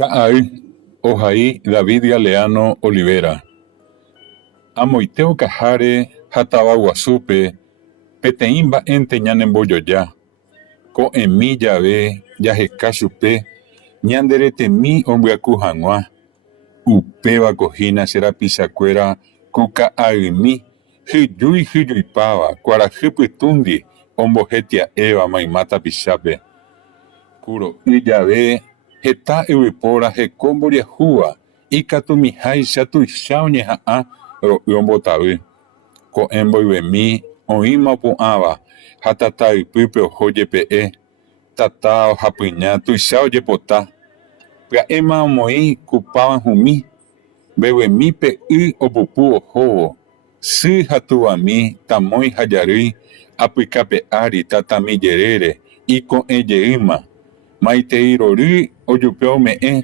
Ka'ay, Ojai David Galeano Olivera. Amoiteo Cajare, Jatabaguazúpe, peteĩ mba'énte ñanembojoja. Ko'ẽmi jave jaheka chupe ñanderetemi ombyaku hag̃ua. Upévakohína che rapichakuéra ku ka'ayrmi hyjúipáva kuarahy pytũndi ombohetia'éva mayma tapichápe. Kuro'y jave heta yvypóra heko mboriahúva ikatumiháicha tuicha oñeha'ã ro'y ombotavy. Ko'ẽ mboyvemi oĩma opu'ãva ha tata ypýpe oho jepe'e. Tata ohapyña tuicha ojepota. Pya'éma omoĩ kupãvahumi. Mbeguemípe y opupu ohóvo. Sy ha tuvami tamói ha jarýi apykape ári tatami jerére iko'ẽjeýma. Maitei rory ojupe ome'ẽ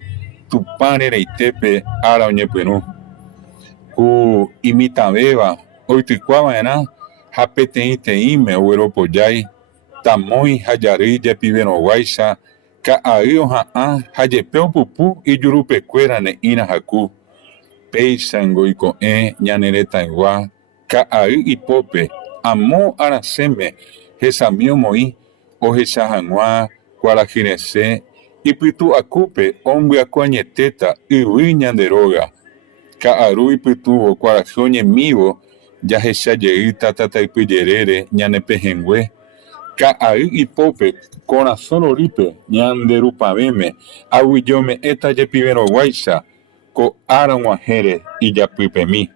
Tupã rereitépe ára oñepyrũ. Ku imitãvéva oitykuava'erã ha peteĩteĩme ogueropojái tamói ha jarýi jepiverõguáicha ka'ay oha'ã ha jepe opupu ijurupekuéra ne'írã haku. Péichango iko'ẽ ñane retãygua ka'ay ipópe amo arasẽme hesami omoĩ ohecha hag̃ua kuarahy resẽ ipytu'akúpe ombyaku añetéta yvy ñande róga. Ka'aru ipytũvo kuarahy oñemívo jahechajeýta tataypy jerére ñane pehẽngue. Ka'ay ipópe korasõ rorípe ñande rupavéme aguyjome'ẽta jepiverõguáicha ko ára g̃uahẽre ijapýpemi.